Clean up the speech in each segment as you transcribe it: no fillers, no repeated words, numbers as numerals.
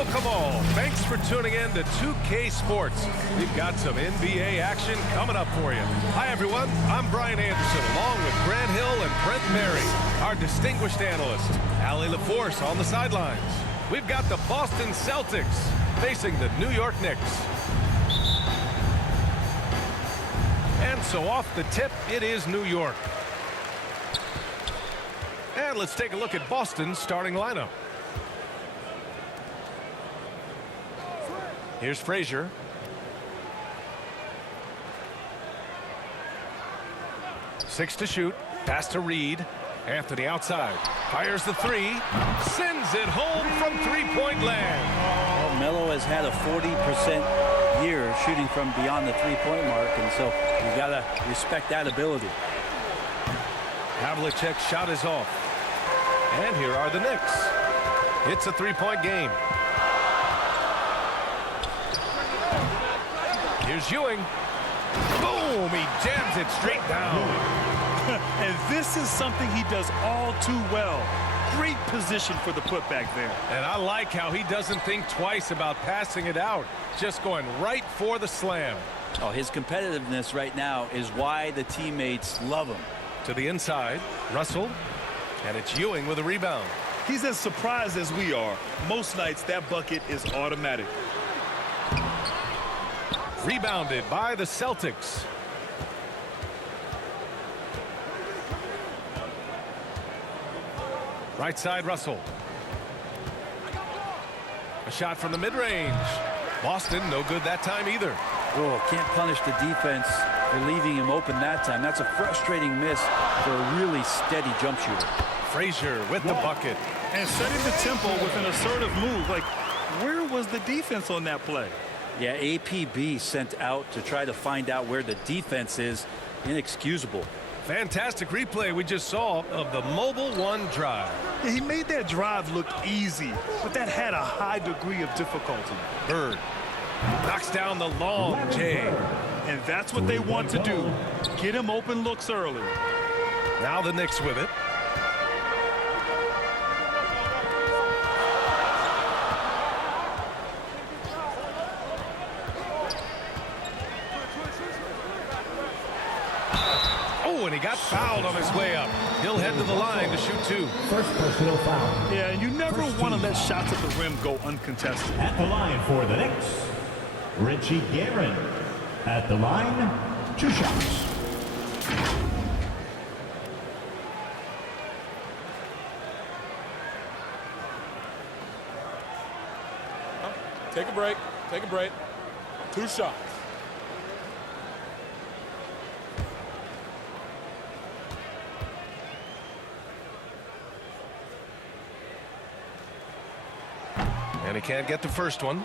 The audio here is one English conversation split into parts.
Welcome all. Thanks for tuning in to 2K Sports. We've got some NBA action coming up for you. Hi, everyone. I'm Brian Anderson, along with Grant Hill and Brent Berry, our distinguished analyst. Allie LaForce on the sidelines. We've got the Boston Celtics facing the New York Knicks. And so off the tip, it is New York. And let's take a look at Boston's starting lineup. Here's Frazier. Six to shoot. Pass to Reed. Anthony outside. Fires the three. Sends it home from three-point land. Well, Melo has had a 40% year shooting from beyond the three-point mark, and so you got to respect that ability. Havlicek's shot is off. And here are the Knicks. It's a three-point game. Here's Ewing. Boom! He jams it straight down. And this is something he does all too well. Great position for the putback there. And I like how he doesn't think twice about passing it out. Just going right for the slam. Oh, his competitiveness right now is why the teammates love him. To the inside, Russell. And it's Ewing with a rebound. He's as surprised as we are. Most nights, that bucket is automatic. Rebounded by the Celtics. Right side, Russell. A shot from the mid-range. Boston, no good that time either. Oh, can't punish the defense for leaving him open that time. That's a frustrating miss for a really steady jump shooter. Frazier with the bucket. And setting the tempo with an assertive move. Like, where was the defense on that play? Yeah, APB sent out to try to find out where the defense is. Inexcusable. Fantastic replay we just saw of the Mobile One drive. Yeah, he made that drive look easy, but that had a high degree of difficulty. Bird knocks down the long J. And that's what they want to do. Get him open looks early. Now the Knicks with it. And he got fouled on his way up. He'll head to the line to shoot two. First personal foul. Yeah, and you never want to let shots at the rim go uncontested. At the line for the Knicks, Richie Guerin. At the line, 2 shots. Take a break. Take a break. 2 shots. And he can't get the first one.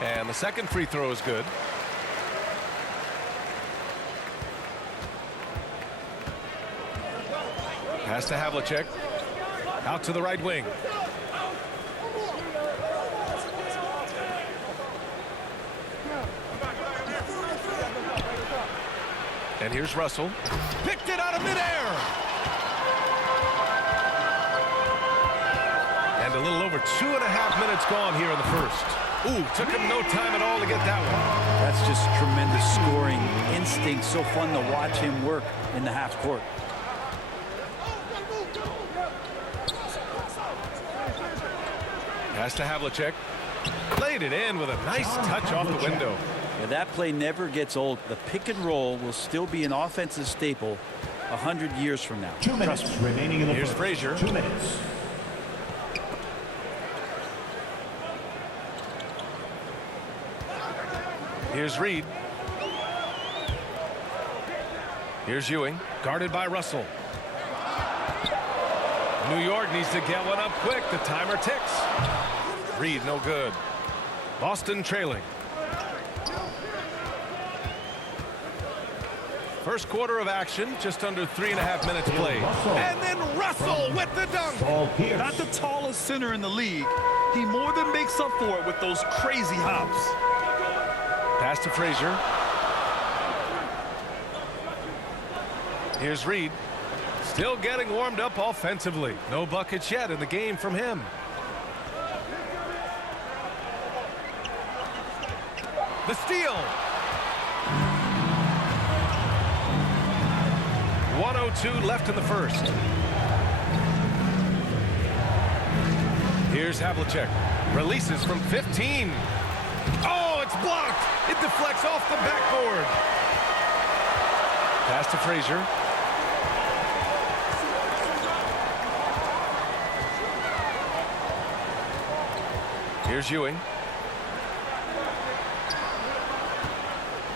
And the second free throw is good. Pass to Havlicek. Out to the right wing. And here's Russell. Picked it out of midair. And a little over 2.5 minutes gone here in the first. Ooh, took him no time at all to get that one. That's just tremendous scoring instinct. So fun to watch him work in the half court. Pass to Havlicek. Played it in with a nice touch off the window. Yeah, that play never gets old. The pick and roll will still be an offensive staple 100 years from now. 2 minutes remaining in the Here's first. Frazier. 2 minutes. Here's Reed. Here's Ewing, guarded by Russell. New York needs to get one up quick. The timer ticks. Reed, no good. Boston trailing. First quarter of action, just under 3.5 minutes played. And then Russell with the dunk. Not the tallest center in the league. He more than makes up for it with those crazy hops. Pass to Frazier. Here's Reed. Still getting warmed up offensively. No buckets yet in the game from him. The steal. 1:02 left in the first. Here's Havlicek. Releases from 15. Oh, it's blocked. It deflects off the backboard. Pass to Frazier. Here's Ewing.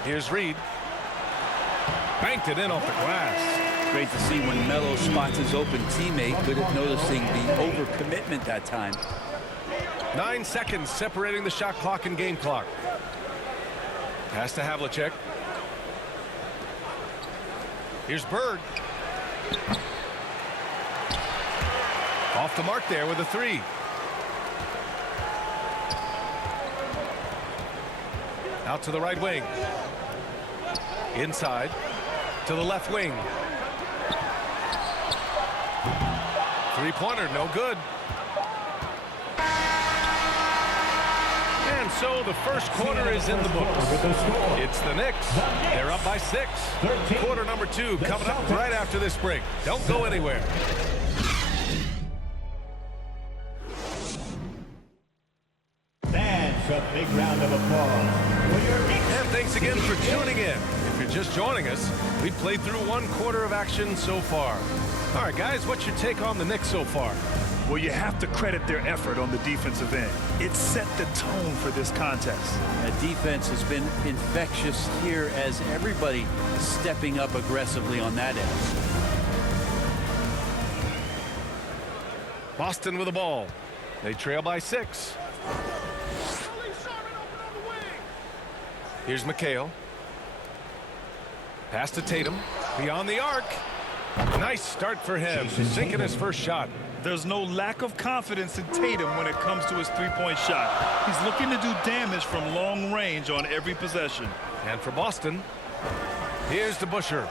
Here's Reed. Banked it in off the glass. Great to see when Melo spots his open teammate. Good at noticing the overcommitment that time. 9 seconds separating the shot clock and game clock. Pass to Havlicek. Here's Berg. Off the mark there with a three. Out to the right wing. Inside to the left wing. Three-pointer, no good. And so the first quarter is in the books. It's the Knicks. They're up by 6. Quarter number 2 coming up right after this break. Don't go anywhere. That's a big round of applause for your Knicks. And thanks again for tuning in. If you're just joining us, we've played through 1 quarter of action so far. All right, guys, what's your take on the Knicks so far? Well, you have to credit their effort on the defensive end. It set the tone for this contest. The defense has been infectious here as everybody stepping up aggressively on that end. Boston with the ball. They trail by 6. Here's McHale. Pass to Tatum. Beyond the arc. Nice start for him. Sinking his first shot. There's no lack of confidence in Tatum when it comes to his three-point shot. He's looking to do damage from long range on every possession. And for Boston, here's the Busher.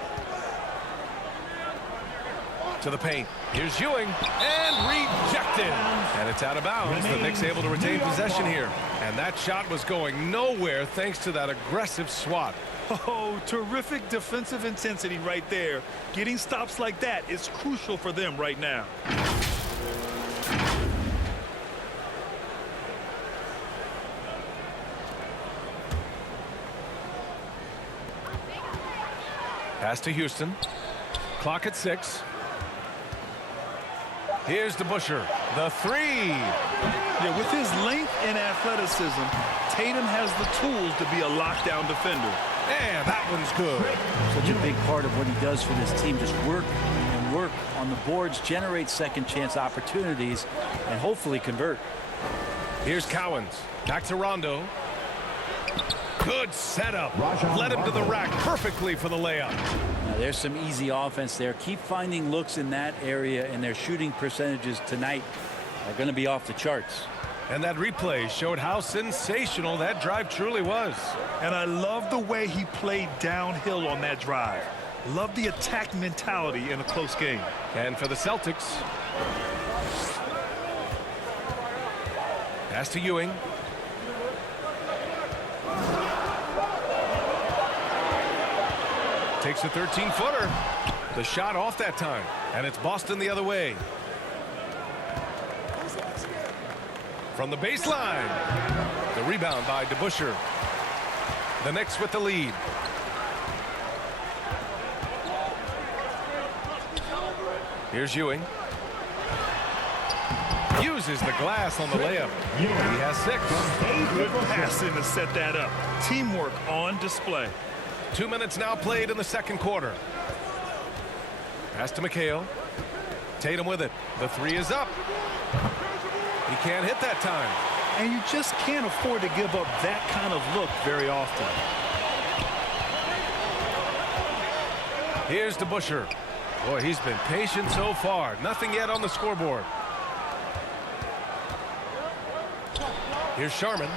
To the paint. Here's Ewing. And rejected. And it's out of bounds. The Knicks able to retain possession here. And that shot was going nowhere thanks to that aggressive swat. Oh, terrific defensive intensity right there. Getting stops like that is crucial for them right now. Pass to Houston. Clock at 6. Here's the Busher. The three. Yeah, with his length and athleticism, Tatum has the tools to be a lockdown defender. And that one's good. Such a big part of what he does for this team. Just work and work on the boards, generate second chance opportunities, and hopefully convert. Here's Cowens. Back to Rondo. Good setup. Led him to the rack perfectly for the layup. Now there's some easy offense there. Keep finding looks in that area, and their shooting percentages tonight are going to be off the charts. And that replay showed how sensational that drive truly was. And I love the way he played downhill on that drive. Love the attack mentality in a close game. And for the Celtics, pass to Ewing. Takes a 13-footer. The shot off that time. And it's Boston the other way. From the baseline. The rebound by DeBusschere. The Knicks with the lead. Here's Ewing. Uses the glass on the layup. He has 6. Good passing to set that up. Teamwork on display. 2 minutes now played in the second quarter. Pass to McHale. Tatum with it. The three is up. He can't hit that time. And you just can't afford to give up that kind of look very often. Here's DeBusschere. Boy, he's been patient so far. Nothing yet on the scoreboard. Here's Sharman.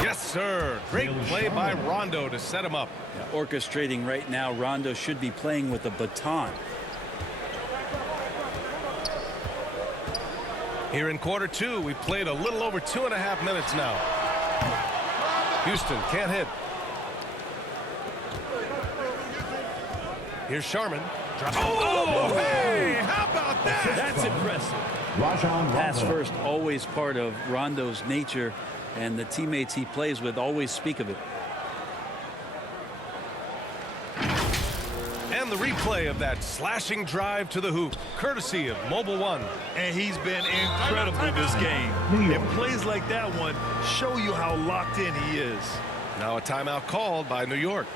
Yes, sir. Great play by Rondo to set him up. Yeah, orchestrating right now. Rondo should be playing with a baton. Here in quarter two, we've played a little over 2.5 minutes now. Houston can't hit. Here's Sharman. Oh, hey, how about that? That's impressive. Pass first, always part of Rondo's nature, and the teammates he plays with always speak of it. And the replay of that slashing drive to the hoop, courtesy of Mobile One. And he's been incredible this game. And plays like that one show you how locked in he is. Now a timeout called by New York.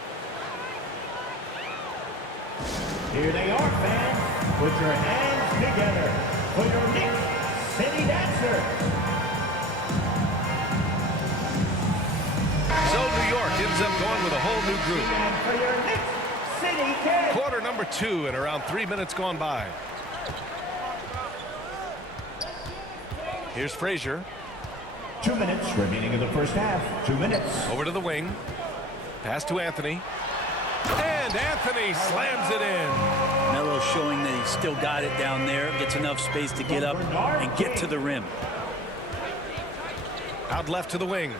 Here they are, fans. Put your hands together for your Knicks City Dancer. So New York ends up going with a whole new group. And for your Knicks City Kids. Quarter number 2 and around 3 minutes gone by. Here's Frazier. 2 minutes remaining in the first half. 2 minutes. Over to the wing. Pass to Anthony. And Anthony slams it in. Melo showing that he's still got it down there. Gets enough space to get up and get to the rim. Out left to the wing.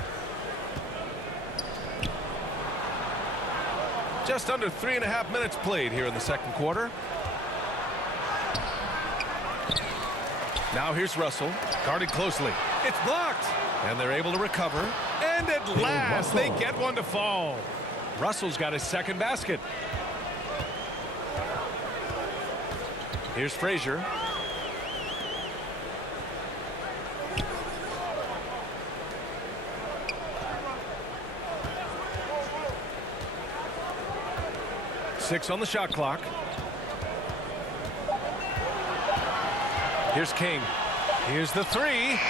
Just under 3.5 minutes played here in the second quarter. Now here's Russell. Guarded closely. It's blocked. And they're able to recover. And at last, they get one to fall. Russell's got his second basket. Here's Frazier. Six on the shot clock. Here's King. Here's the three.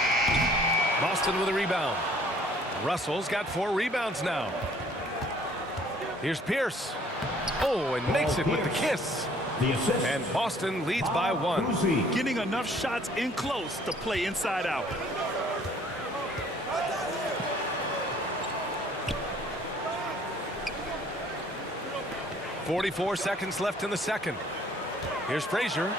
Boston with a rebound. Russell's got 4 rebounds now. Here's Pierce. Oh, and makes it with the kiss. The assist. And Boston leads by 1. Getting enough shots in close to play inside out. .44 seconds left in the second. Here's Frazier.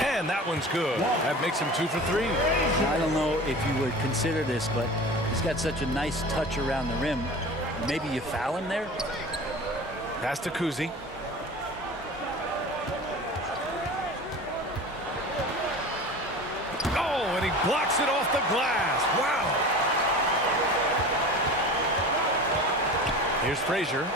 And that one's good. That makes him 2 for 3. I don't know if you would consider this, but he's got such a nice touch around the rim. Maybe you foul him there? Pass to Kuzi. Oh, and he blocks it off the glass. Wow. Here's Frazier.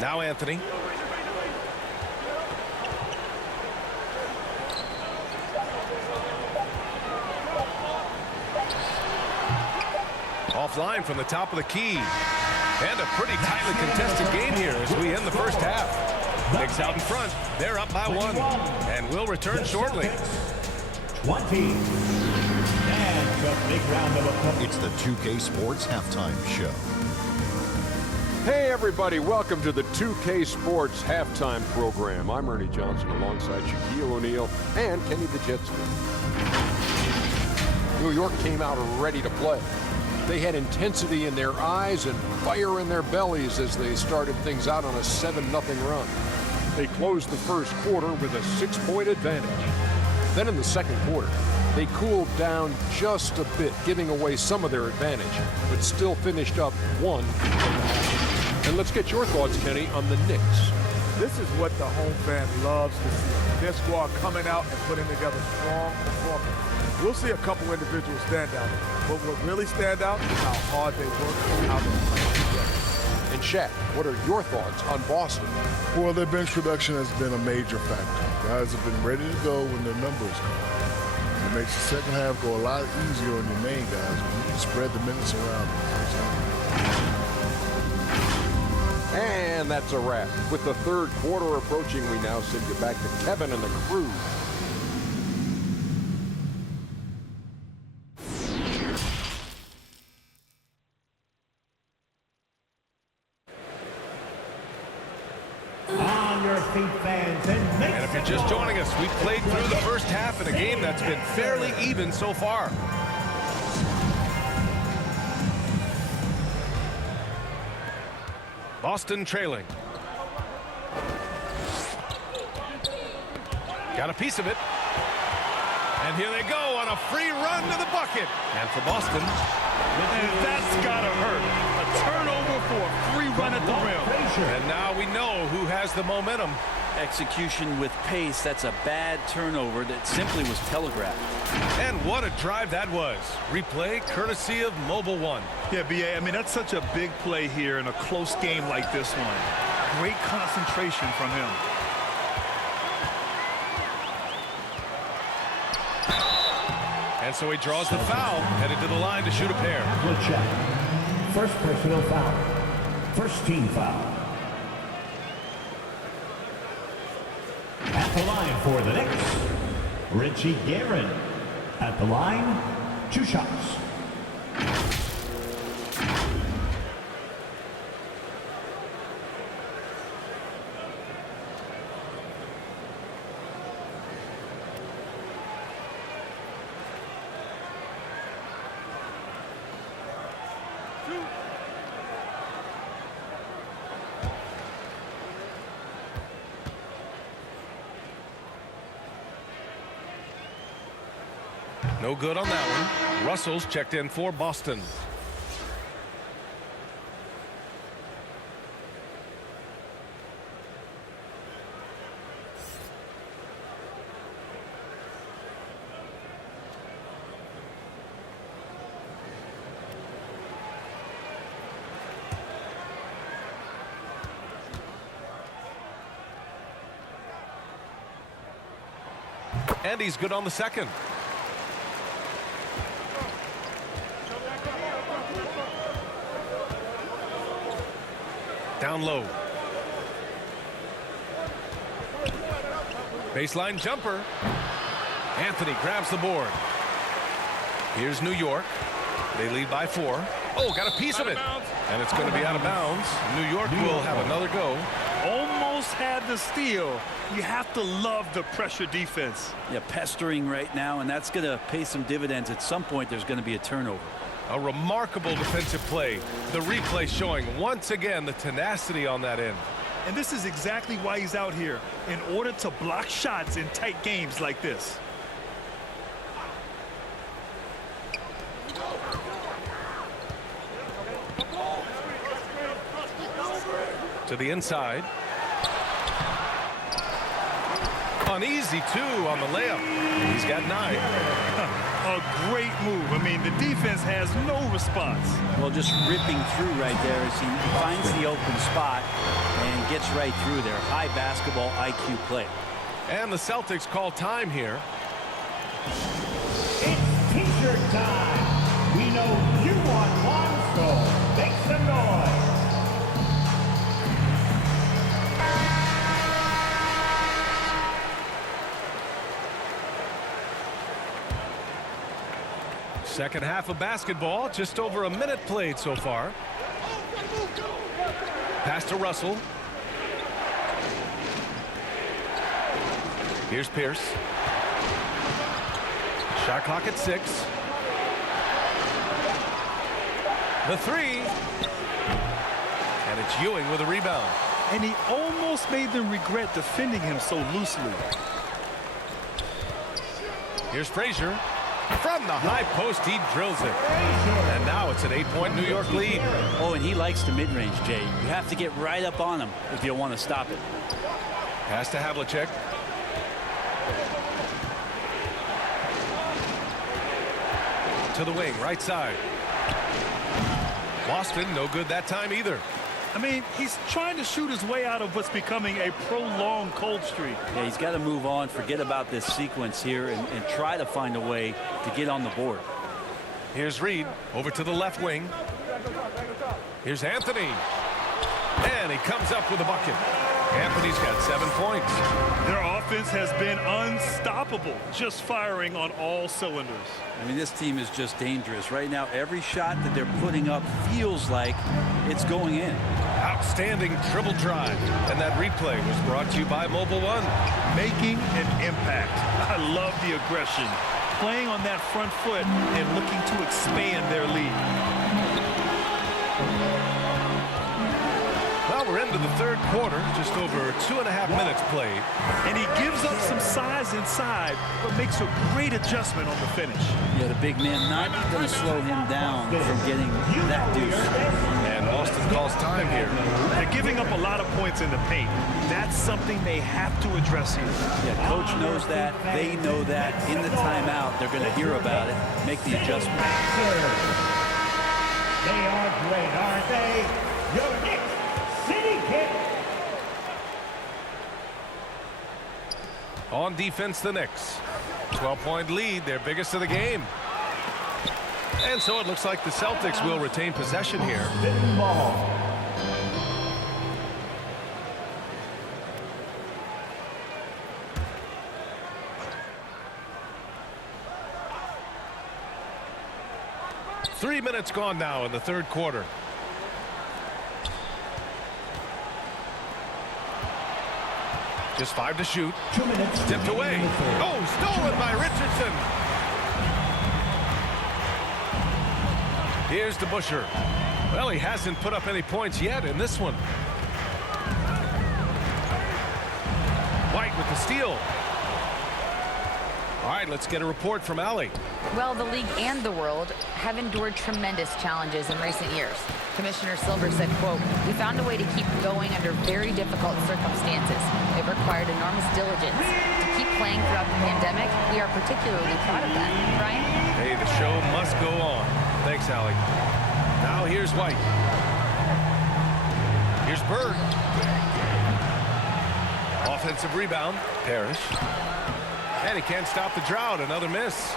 Now Anthony. Offline from the top of the key. And a pretty tightly contested game here as we end the first half. Knicks out in front. They're up by 1. And we'll return shortly. 20. And a big round of applause. It's the 2K Sports Halftime Show. Hey everybody, welcome to the 2K Sports Halftime Program. I'm Ernie Johnson alongside Shaquille O'Neal and Kenny the Jet Smith. New York came out ready to play. They had intensity in their eyes and fire in their bellies as they started things out on a 7-0 run. They closed the first quarter with a 6-point advantage. Then in the second quarter, they cooled down just a bit, giving away some of their advantage, but still finished up 1. And let's get your thoughts, Kenny, on the Knicks. This is what the home fan loves to see. Their squad coming out and putting together strong performance. We'll see a couple individuals stand out, but what really stand out is how hard they work and how they play together. And Shaq, what are your thoughts on Boston? Well, their bench production has been a major factor. Guys have been ready to go when their numbers come. It makes the second half go a lot easier on your main guys when you can spread the minutes around. And that's a wrap. With the third quarter approaching, we now send you back to Kevin and the crew. your feet, fans, and make And if you're just joining us, we've played through the first half in a game that's been fairly even so far. Boston trailing. Got a piece of it. And here they go on a free run to the bucket. And for Boston. And that's gotta hurt. A turnover for a free run at the rim. And now we know who has the momentum. Execution with pace. That's a bad turnover that simply was telegraphed. And what a drive that was. Replay courtesy of Mobile One. Yeah, B.A., I mean, that's such a big play here in a close game like this one. Great concentration from him. And so he draws the foul, headed to the line to shoot a pair. Good check. First personal foul. First team foul. At the line for the Knicks, Richie Guerin. At the line, 2 shots. No good on that one. Russell's checked in for Boston. And he's good on the second. Down low. Baseline jumper. Anthony grabs the board. Here's New York. They lead by 4. Oh, got a piece of it. And it's going to be out of bounds. New York will have another go. Almost had the steal. You have to love the pressure defense. Yeah, pestering right now, and that's going to pay some dividends. At some point, there's going to be a turnover. A remarkable defensive play. The replay showing once again the tenacity on that end. And this is exactly why he's out here, in order to block shots in tight games like this. To the inside. Uneasy, too, on the layup. He's got 9. A great move. I mean, the defense has no response. Well, just ripping through right there as he finds the open spot and gets right through there. High basketball IQ play. And the Celtics call time here. It's T-shirt time. We know you want one, so make some noise. Second half of basketball, just over a minute played so far. Pass to Russell. Here's Pierce. Shot clock at 6. The 3. And it's Ewing with a rebound. And he almost made them regret defending him so loosely. Here's Frazier. From the high post, he drills it. And now it's an 8-point New York lead. Oh, and he likes the mid-range, Jay. You have to get right up on him if you want to stop it. Pass to Havlicek. To the wing, right side. Boston, no good that time either. I mean, he's trying to shoot his way out of what's becoming a prolonged cold streak. Yeah, he's got to move on, forget about this sequence here, and try to find a way to get on the board. Here's Reed over to the left wing. Here's Anthony. And he comes up with a bucket. Anthony's got 7 points. Their offense has been unstoppable, just firing on all cylinders. I mean, this team is just dangerous. Right now, every shot that they're putting up feels like it's going in. Outstanding dribble drive. And that replay was brought to you by Mobile One. Making an impact. I love the aggression. Playing on that front foot and looking to expand their lead. Well, we're into the third quarter, just over 2.5 minutes played. And he gives up some size inside, but makes a great adjustment on the finish. Yeah, the big man not going to slow him down from getting that deuce. And Boston calls time here. They're giving up a lot of points in the paint. That's something they have to address here. Yeah, coach knows that. They know that. In the timeout, they're going to hear about it, make the adjustment. They are great, aren't they? Your Knicks City Kick. On defense, the Knicks. 12-point lead, their biggest of the game. And so it looks like the Celtics will retain possession here. Spin ball. Three minutes gone now in the third quarter. Just 5 to shoot. 2 minutes. Tipped away. Oh, stolen by Richardson. Here's DeBusschere. Well, he hasn't put up any points yet in this one. White with the steal. All right, let's get a report from Allie. Well, the league and the world have endured tremendous challenges in recent years. Commissioner Silver said, quote, "We found a way to keep going under very difficult circumstances. It required enormous diligence. To keep playing throughout the pandemic, we are particularly proud of that." Brian? Hey, the show must go on. Thanks, Allie. Now here's White. Here's Bird. Offensive rebound. Parrish. And he can't stop the drought. Another miss.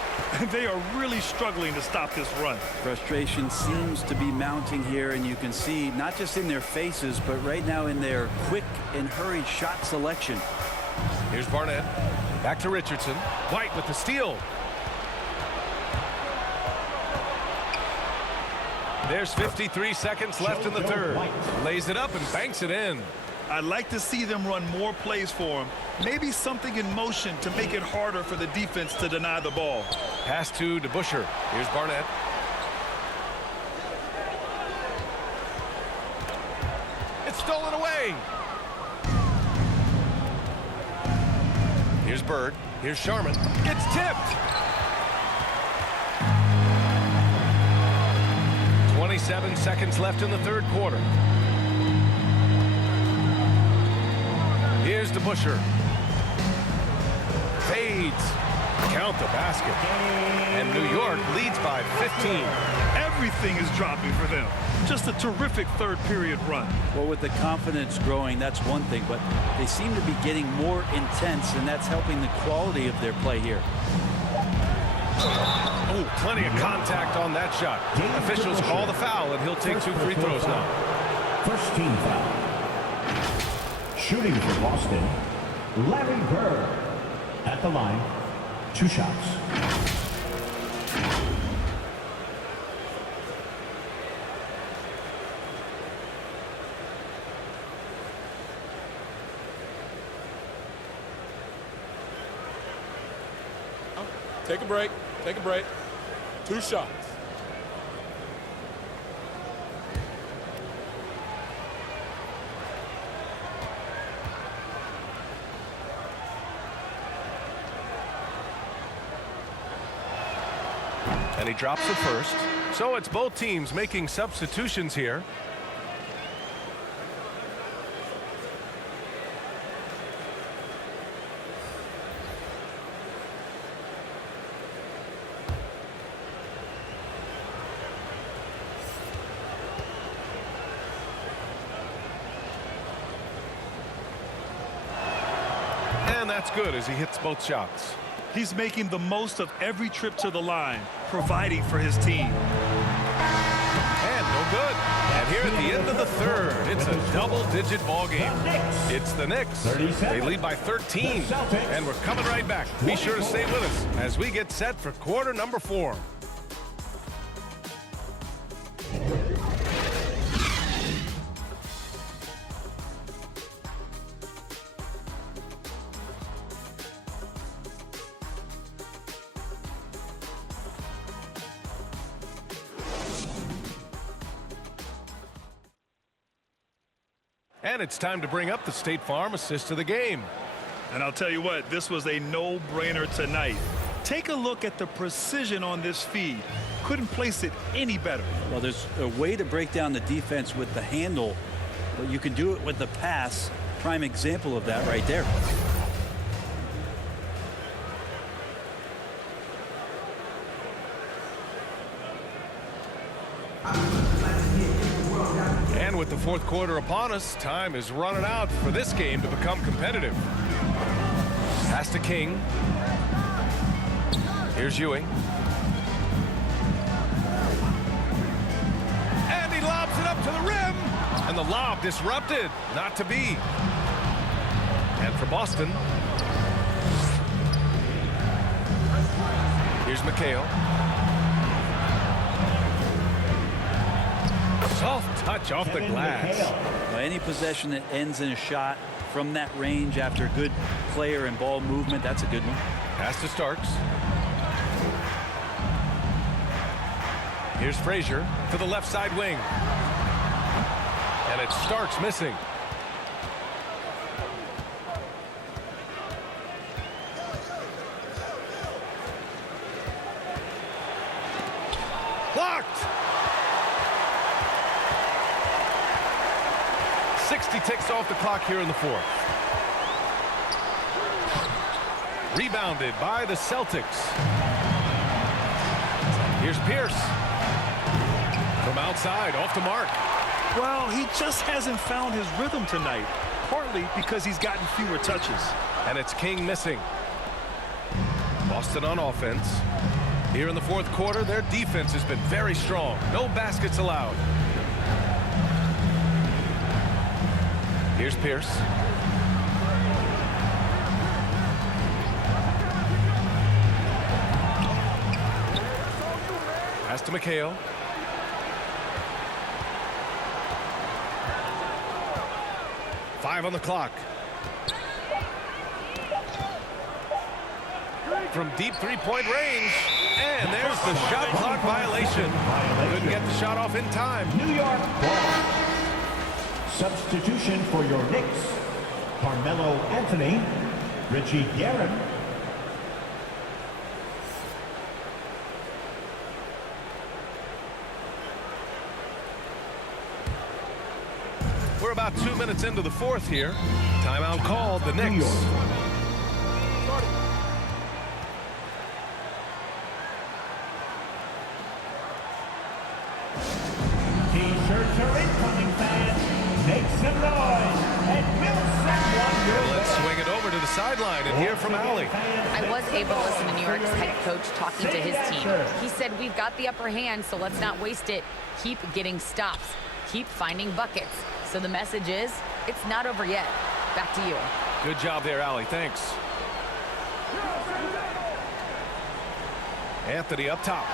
They are really struggling to stop this run. Frustration seems to be mounting here, and you can see not just in their faces, but right now in their quick and hurried shot selection. Here's Barnett. Back to Richardson. White with the steal. There's 53 seconds left in the third. Lays it up and banks it in. I'd like to see them run more plays for him. Maybe something in motion to make it harder for the defense to deny the ball. Pass to DeBusschere. Here's Barnett. It's stolen away. Here's Bird. Here's Sharman. It's tipped. 27 seconds left in the third quarter. Here's DeBusschere. Fades. Count the basket. And New York leads by 15. Everything is dropping for them. Just a terrific third period run. Well, with the confidence growing, that's one thing, but they seem to be getting more intense, and that's helping the quality of their play here. Oh, plenty of contact on that shot. Officials call the foul, and he'll take 2 free throws now. First team foul. Shooting for Boston, Larry Bird. At the line, 2 shots. Take a break. Take a break. 2 shots. And he drops it first. So it's both teams making substitutions here. And that's good as he hits both shots. He's making the most of every trip to the line, providing for his team. And no good. And here at the end of the third. It's a double-digit ball game. It's the Knicks. They lead by 13, and we're coming right back. Be sure to stay with us as we get set for quarter number 4. And it's time to bring up the State Farm assist of the game. And I'll tell you what, this was a no-brainer tonight. Take a look at the precision on this feed. Couldn't place it any better. Well, there's a way to break down the defense with the handle, but you can do it with the pass. Prime example of that right there. And with the fourth quarter upon us, time is running out for this game to become competitive. Pass to King. Here's Ewing. And he lobs it up to the rim. And the lob disrupted. Not to be. And for Boston. Here's McHale. Soft touch off the glass. Well, any possession that ends in a shot from that range after a good player and ball movement, that's a good one. Pass to Starks. Here's Frazier to the left side wing. And it's Starks missing. Blocked. 60 ticks off the clock here in the fourth. Rebounded by the Celtics. Here's Pierce. From outside, off the mark. Well, he just hasn't found his rhythm tonight, partly because he's gotten fewer touches. And it's King missing. Boston on offense. Here in the fourth quarter, their defense has been very strong. No baskets allowed. Here's Pierce. Pass to McHale. Five on the clock. From deep three-point range. And there's the shot clock violation. Couldn't get the shot off in time. New York ball. Substitution for your Knicks, Carmelo Anthony, Richie Guerin. We're about 2 minutes into the fourth here. Timeout called, the Knicks. T-shirts are incoming, fans. Make some noise, and we'll send one your way. Let's swing it over to the sideline and hear from Allie. I was able to listen to New York's head coach talking to his team. He said, we've got the upper hand, so let's not waste it. Keep getting stops. Keep finding buckets. So the message is, it's not over yet. Back to you. Good job there, Allie. Thanks. Anthony up top.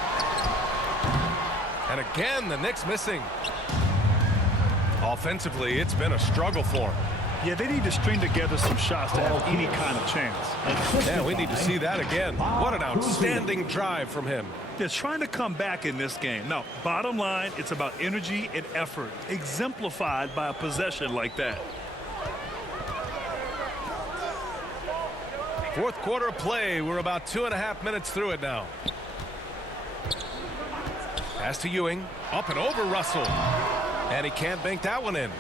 And again, the Knicks missing. Offensively, it's been a struggle for them. Yeah, they need to string together some shots to have any kind of chance. Yeah, we need to see that again. What an outstanding drive from him. They're trying to come back in this game. Now, bottom line, it's about energy and effort, exemplified by a possession like that. Fourth quarter of play. We're about 2.5 minutes through it now. Pass to Ewing. Up and over Russell. And he can't bank that one in.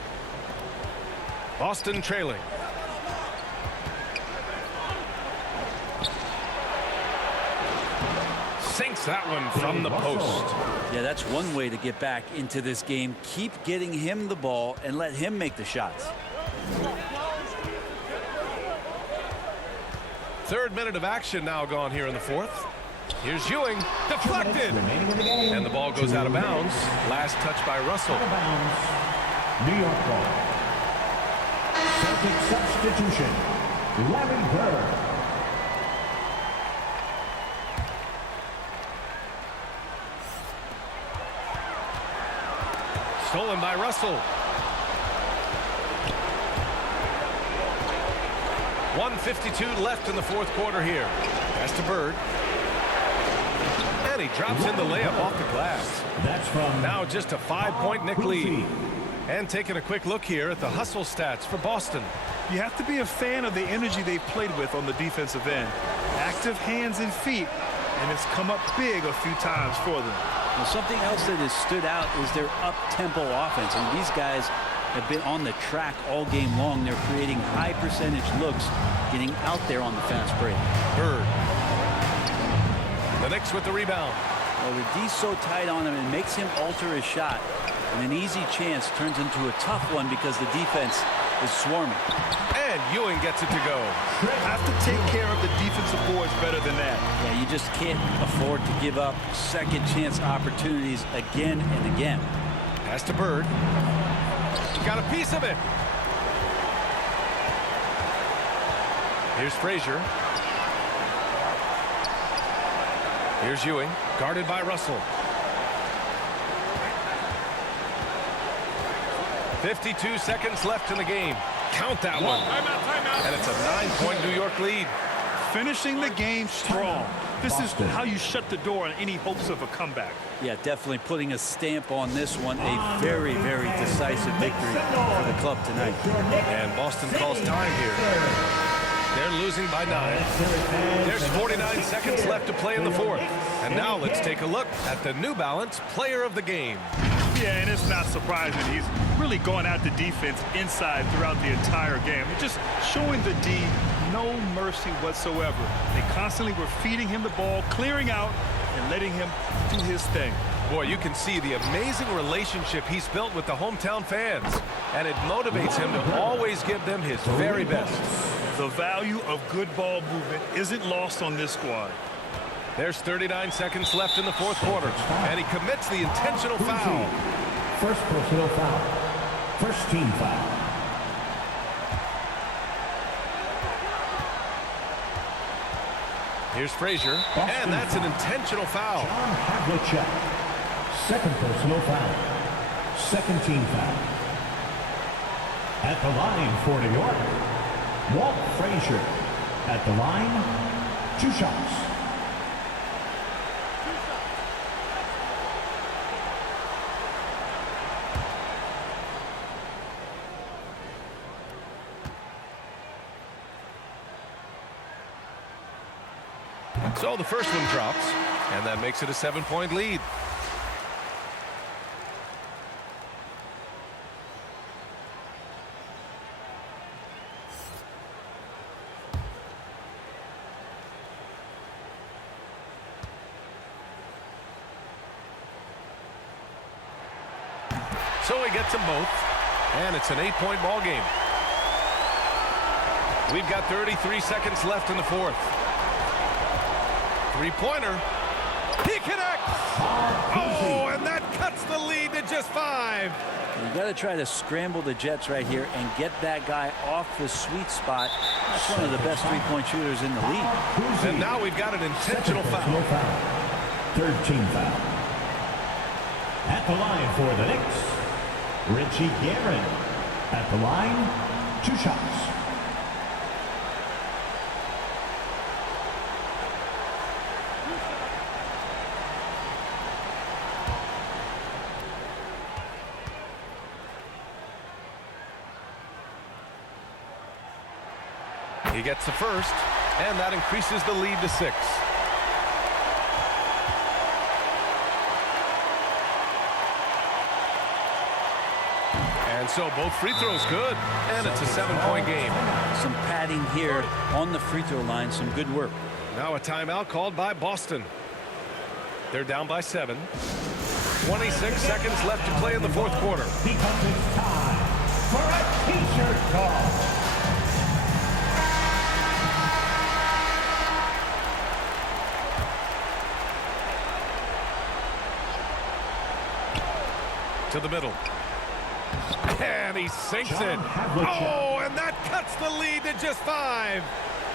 Boston trailing. Sinks that one from the post. Yeah, that's one way to get back into this game. Keep getting him the ball and let him make the shots. Third minute of action now gone here in the fourth. Here's Ewing, deflected. And the ball goes out of bounds. Last touch by Russell. Out of bounds. New York ball. Celtic substitution. Larry Bird. Stolen by Russell. 1:52 left in the fourth quarter here. Pass to Bird. And he drops in the layup off the glass. That's from Now just a 5-point Knick lead. And taking a quick look here at the hustle stats for Boston. You have to be a fan of the energy they played with on the defensive end. Active hands and feet, and it's come up big a few times for them. Well, something else that has stood out is their up-tempo offense. And these guys have been on the track all game long. They're creating high percentage looks, getting out there on the fast break. Bird. The Knicks with the rebound. Well, the D's so tight on him, it makes him alter his shot. And an easy chance turns into a tough one because the defense is swarming. And Ewing gets it to go. Have to take care of the defensive boards better than that. Yeah, you just can't afford to give up second chance opportunities again and again. Pass to Bird. Got a piece of it. Here's Frazier. Here's Ewing, guarded by Russell. 52 seconds left in the game. Count that one. Timeout. And it's a 9-point New York lead. Finishing the game strong. This is how you shut the door on any hopes of a comeback. Yeah, definitely putting a stamp on this one. A very, very decisive victory for the club tonight. And Boston calls time here. They're losing by 9. There's 49 seconds left to play in the fourth. And now let's take a look at the New Balance player of the game. Yeah, and it's not surprising. He's really going at the defense inside throughout the entire game. Just showing the D no mercy whatsoever. They constantly were feeding him the ball, clearing out, and letting him do his thing. Boy, you can see the amazing relationship he's built with the hometown fans. And it motivates him to always give them his very best. The value of good ball movement isn't lost on this squad. There's 39 seconds left in the fourth quarter. And he commits the intentional foul. First personal foul. First team foul. Here's Frazier. And that's an intentional foul. John Havlicek. Second personal foul. Second team foul. At the line for New York, Walt Frazier. At the line, 2 shots. So the first one drops, and that makes it a 7-point lead. So he gets them both, and it's an 8-point ball game. We've got 33 seconds left in the fourth. Three-pointer. He connects! Oh, and that cuts the lead to just 5. You got to try to scramble the Jets right here and get that guy off the sweet spot. That's one of the best three-point shooters in the league. And now we've got an intentional foul. Third team foul. At the line for the Knicks, Richie Guerin. At the line, 2 shots. He gets the first, and that increases the lead to 6. And so both free throws good, and it's a 7-point game. Some padding here on the free throw line, some good work. Now a timeout called by Boston. They're down by 7. 26 seconds left to play in the fourth quarter. Because it's time for a t-shirt call. To the middle. And he sinks it. Oh, and that cuts the lead to just 5.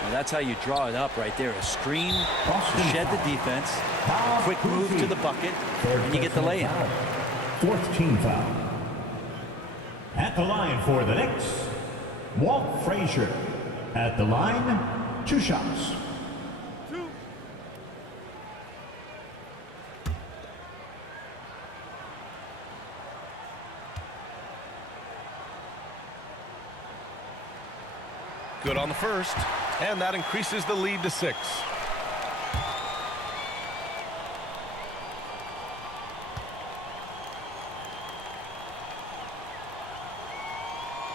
Well, that's how you draw it up right there. A screen to shed the defense, a quick move to the bucket, and you get the lay-in. 4th team foul. At the line for the Knicks, Walt Frazier. At the line, 2 shots. Good on the first, and that increases the lead to 6.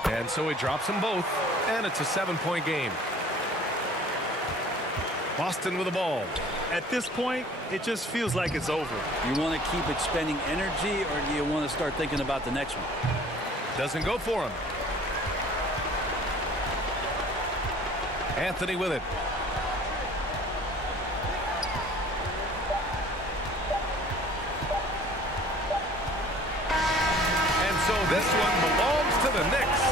And so he drops them both, and it's a 7-point game. Boston with the ball. At this point, it just feels like it's over. You want to keep expending energy, or do you want to start thinking about the next one? Doesn't go for him. Anthony with it. And so this one belongs to the Knicks.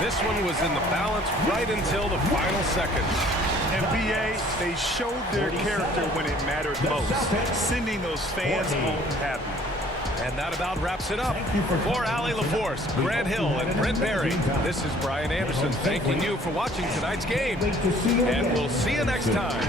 This one was in the balance right until the final seconds. NBA, they showed their character when it mattered most, sending those fans home happy. And that about wraps it up. For Allie LaForce, Grant Hill, and Brent Barry, this is Brian Anderson thanking you for watching tonight's game. And we'll see you next time.